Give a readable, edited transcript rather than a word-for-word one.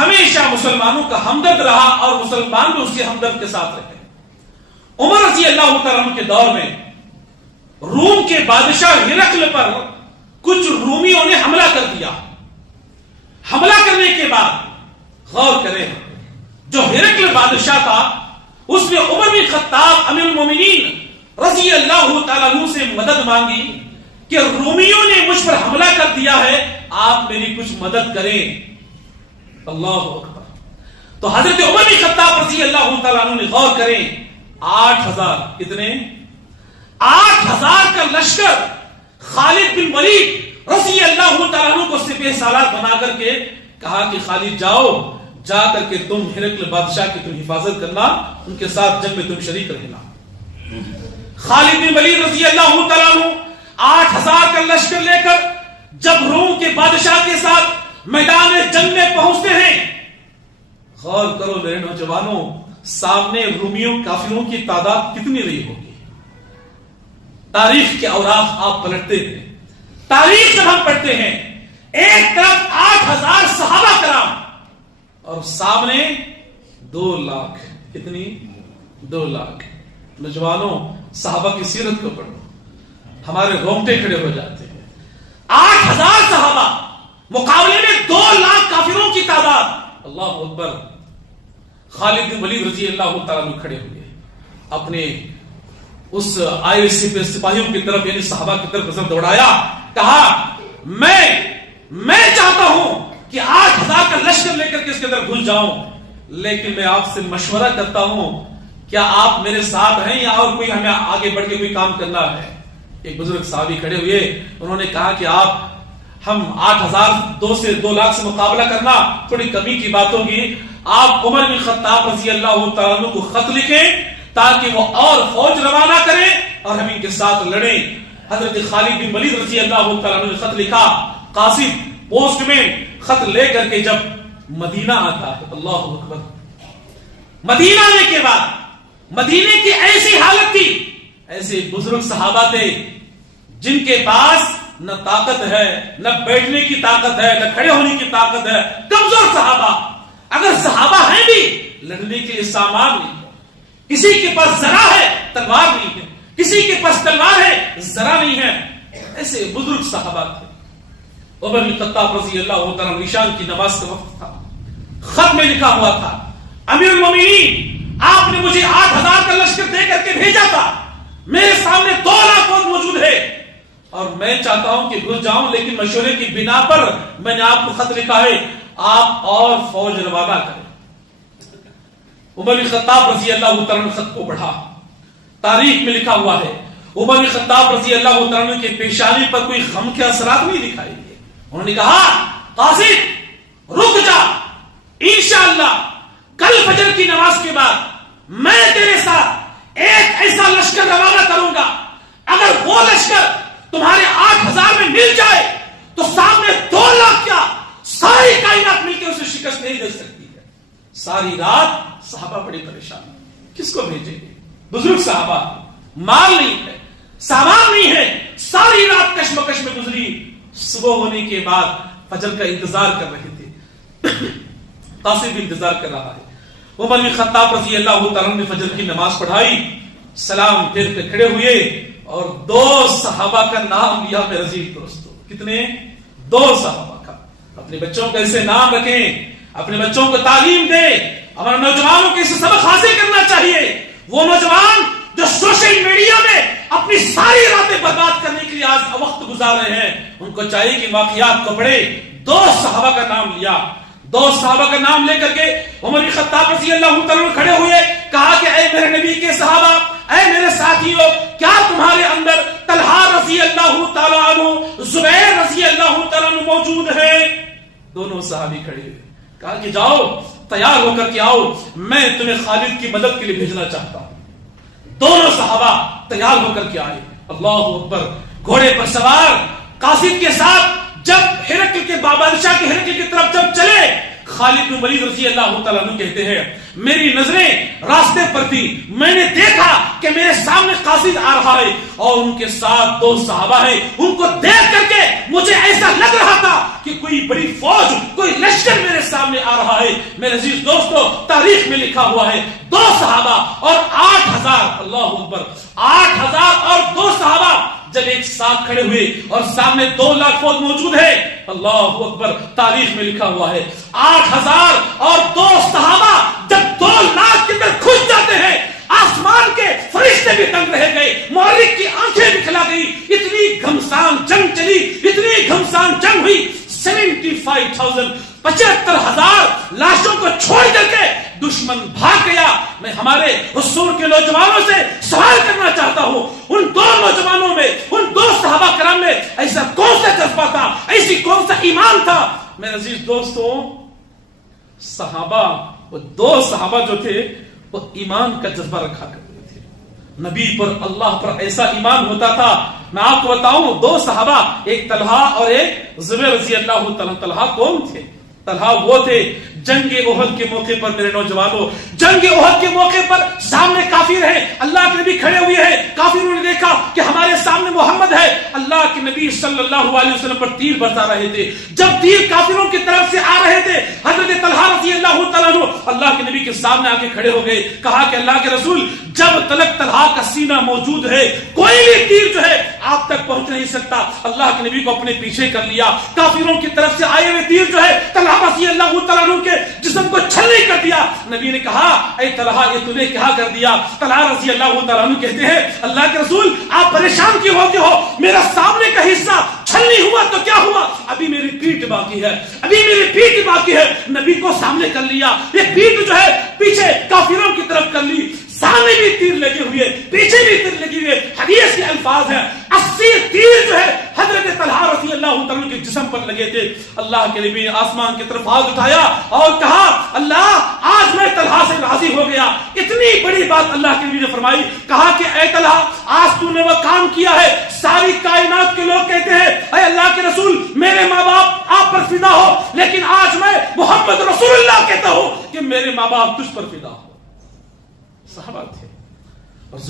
ہمیشہ مسلمانوں کا ہمدرد رہا اور مسلمان بھی اس کے ہمدرد کے ساتھ رہے. عمر رضی اللہ تعالیٰ عنہ کے دور میں روم کے بادشاہ ہرقل پر کچھ رومیوں نے حملہ کر دیا. حملہ کرنے کے بعد غور کریں, جو ہرقل بادشاہ تھا اس نے عمر بن خطاب امیر المومنین رضی اللہ تعالیٰ عنہ سے مدد مانگی کہ رومیوں نے مجھ پر حملہ کر دیا ہے, آپ میری کچھ مدد کریں. اللہ اکبر. تو حضرت عمر بن خطاب رضی اللہ تعالیٰ عنہ نے غور کریں, 8,000 کتنے 8,000 کا لشکر خالد بن ولید رضی اللہ تعالیٰ عنہ کو سپہ سالار بنا کر کے کہا کہ خالد جاؤ, جا کر کے تم ہرقل بادشاہ کی تم حفاظت کرنا, ان کے ساتھ جنگ میں تم شریک رہنا. خالد بن ولید رضی اللہ تعالیٰ عنہ 8,000 کا لشکر لے کر جب روم کے بادشاہ کے ساتھ میدان جنگ میں پہنچتے ہیں, غور کرو میرے نوجوانوں, سامنے رومیوں کافروں کی تعداد کتنی رہی ہوگی. تاریخ کے اوراق آپ پلٹتے ہیں, تاریخ جب ہم پڑھتے ہیں, ایک طرف 8,000 صحابہ کرام اور سامنے 2 لاکھ. کتنی 2 لاکھ. نوجوانوں صحابہ کی سیرت کو پڑھو, ہمارے رونگٹے کھڑے ہو جاتے ہیں. 8,000 صحابہ مقابلے میں 2 لاکھ کافروں کی تعداد. اللہ اکبر. خالد بن ولید رضی اللہ تعالیٰ عنہ کھڑے ہوئے, اپنے اس آئے سپاہیوں کی طرف یعنی صحابہ کی طرف نظر دوڑایا, کہا میں چاہتا ہوں کہ 8,000 کا لشکر لے کر کے اس کے اندر گھس جاؤں, لیکن میں آپ سے مشورہ کرتا ہوں, کیا آپ میرے ساتھ ہیں یا اور کوئی ہمیں آگے بڑھ کے کوئی کام کرنا ہے. ایک بزرگ صحابی کھڑے ہوئے, انہوں نے کہا کہ ہم 8,000 سے 2 لاکھ سے مقابلہ کرنا تھوڑی کمی کی بات ہوگی, آپ عمر بن خطاب رضی اللہ تعالیٰ عنہ کو خط لکھیں تاکہ وہ اور فوج روانہ کریں اور ہم ان کے ساتھ لڑیں. حضرت خالد بن ولید رضی اللہ تعالیٰ عنہ نے خط لکھا. قاصد پوسٹ میں خط لے کر کے جب مدینہ آتا ہے, اللہ اکبر, مدینہ آنے کے بعد مدینے کی ایسی حالت تھی, ایسے بزرگ صحابہ تھے جن کے پاس نہ طاقت ہے, نہ بیٹھنے کی طاقت ہے, نہ کھڑے ہونے کی طاقت ہے, کمزور صحابہ. اگر صحابہ ہیں بھی لڑنے کے لیے سامان نہیں ہے, کسی کے پاس زرہ ہے تلوار نہیں ہے, کسی کے پاس تلوار ہے زرہ نہیں ہے, ایسے بزرگ صحابہ تھے. عمر بن خطاب رضی اللہ تعالیٰ عنہ عشاء کی نماز کا وقت تھا, خط میں لکھا ہوا تھا, امیر المومنین آپ نے مجھے 8,000 کا لشکر دے کر کے بھیجا تھا, میرے سامنے 2 لاکھ فوج موجود ہے اور میں چاہتا ہوں کہ گھس جاؤں, لیکن مشورے کی بنا پر میں نے آپ کو خط لکھا ہے, آپ اور فوج روانہ کریں. عمر بن خطاب رضی اللہ تعالیٰ عنہ خط کو پڑھا. تاریخ میں لکھا ہوا ہے عمر بن خطاب رضی اللہ تعالیٰ عنہ کے پیشانی پر کوئی غم کے اثرات نہیں دکھائی دیے. انہوں نے کہا, قاصد رک جا, انشاءاللہ کل فجر کی نماز کے بعد میں تیرے ساتھ ایک ایسا لشکر روانہ کروں گا, اگر وہ لشکر تمہارے 8,000 میں مل جائے تو سامنے 2 لاکھ کیا ساری کائنات مل کے اسے شکست نہیں دے سکتی ہے. ساری رات صحابہ بڑے پریشان, کس کو بھیجیں گے, بزرگ صحابہ, مال نہیں ہے, سامان نہیں ہے, ساری رات کشمکش میں گزری. صبح ہونے کے بعد فجر کا انتظار کر رہے تھے, قاصد بھی انتظار کر رہا ہے. عمر بن خطاب رضی اللہ تعالیٰ نے فجر کی نماز پڑھائی, سلام پھیر کے کھڑے ہوئے اور 2 صحابہ کا نام لیا. میرے عزیز دوستو, کتنے 2 صحابہ کا. اپنے بچوں کو ایسے نام رکھیں, اپنے بچوں کو تعلیم دیں. ہمارے نوجوانوں کو اسے سبق حاصل کرنا چاہیے. وہ نوجوان جو سوشل میڈیا میں اپنی ساری راتیں برباد کرنے کے لیے آج وقت گزار رہے ہیں, ان کو چاہیے کہ واقعات کو پڑھے. 2 صحابہ کا نام لیا, 2 صحابہ کا نام لے کر کے عمر بن خطاب رضی اللہ تعالیٰ عنہ کھڑے ہوئے, کہا کہ اے میرے نبی کے صحابہ, اے میرے ساتھیوں, کیا تمہارے اندر طلحہ رضی اللہ تعالیٰ عنہ, زبیر رضی اللہ تعالیٰ عنہ موجود ہے؟ دونوں صحابی کھڑے ہوئے, کہا کہ جاؤ تیار ہو کر کے آؤ, میں تمہیں خالد کی مدد کے لیے بھیجنا چاہتا ہوں. دونوں صحابہ تیار ہو کر کے آئے. اللہ اکبر. گھوڑے پر سوار قاصد کے ساتھ جب ہرقل کے بادشاہ کے ہرقل کی طرف جب چلے, خالد بن ولید رضی اللہ تعالیٰ عنہ کہتے ہیں میری نظریں راستے پر تھی, میں نے دیکھا کہ میرے سامنے قاصد آ رہا ہے اور ان کے ساتھ 2 صحابہ ہیں, ان کو دیکھ کر کے مجھے ایسا لگ رہا تھا کہ کوئی بڑی فوج, کوئی لشکر میرے سامنے آ رہا ہے. ہے میرے عزیز دوستو تاریخ میں لکھا ہوا ہے 2 صحابہ اور 8000 اللہ اکبر 8000 اور 2 صحابہ جب ایک ساتھ کھڑے ہوئے اور سامنے 2 لاکھ فوج موجود ہے اللہ اکبر تاریخ میں لکھا ہوا ہے 8000 اور 2 صحابہ جب 2 لاکھ کے اندر گھس جاتے ہیں آسمان کے فرشتے بھی دنگ رہ گئے مورخ کی آنکھیں بھی کھلا گئی اتنی گھمسان جنگ چلی اتنی گھمسان جنگ ہوئی 75,000 لاشوں کو چھوڑ کر کے دشمن بھاگ گیا. میں ہمارے حضور کے نوجوانوں سے سوال کرنا چاہتا ہوں ان 2 نوجوانوں میں ان 2 صحابہ کرام میں ایسا کون سا جذبہ تھا ایسی کون سا ایمان تھا میرے عزیز دوستوں صحابہ وہ 2 صحابہ جو تھے وہ ایمان کا جذبہ رکھا کرتے تھے نبی پر اللہ پر ایسا ایمان ہوتا تھا. میں آپ کو بتاؤں 2 صحابہ ایک طلحہ اور ایک زبیر رضی اللہ تعالیٰ. طلحہ کون تھے؟ طلحہ وہ تھے جنگ احد کے موقع پر میرے نوجوانوں جنگ احد کے موقع پر سامنے کافر ہیں اللہ کے نبی کھڑے ہوئے ہیں کافروں نے دیکھا کہ ہمارے سامنے محمد ہے اللہ کے نبی صلی اللہ علیہ وسلم پر تیر برسا رہے تھے. جب تیر کافروں کی طرف سے آ رہے تھے حضرت طلحہ رضی اللہ تعالیٰ عنہ اللہ کے نبی کے سامنے آ کے کھڑے ہو گئے کہا کہ اللہ کے رسول جب تلک طلحہ کا سینہ موجود ہے کوئی بھی تیر جو ہے آپ تک پہنچ نہیں سکتا. اللہ کے نبی کو اپنے پیچھے کر لیا کافروں کی طرف سے آئے ہوئے تیر جو ہے طلحہ رضی اللہ تعالیٰ عنہ کے جسم کو چھلنی کر دیا. نبی نے کہا اے طلحہ یہ تمہیں کیا کر دیا؟ طلحہ رضی اللہ تعالیٰ عنہ کہتے ہیں اللہ کے رسول آپ پریشان کیوں ہوتے ہو میرا سامنے کا حصہ چھلنی ہوا تو کیا ہوا ابھی میری پیٹھ باقی ہے ابھی میری پیٹھ باقی ہے. نبی کو سامنے کر لیا یہ پیٹھ جو ہے پیچھے کافروں کی طرف کر لی سامنے بھی تیر لگے ہوئے پیچھے بھی تیر لگے ہوئے. حدیث کے الفاظ ہیں 80 تیر جو ہے حضرت طلحہ رضی اللہ تعالیٰ کے جسم پر لگے تھے. اللہ کے نبی نے آسمان کی طرف ہاتھ اٹھایا اور کہا اللہ آج میں طلحہ سے راضی ہو گیا. اتنی بڑی بات اللہ کے نبی نے فرمائی کہا کہ اے طلحہ آج تو نے وہ کام کیا ہے ساری کائنات کے لوگ کہتے ہیں اے اللہ کے رسول میرے ماں باپ آپ پر فدا ہو لیکن آج میں محمد رسول اللہ کہتا ہوں کہ میرے ماں باپ تجھ پر فدا ہو. صحابہ تھے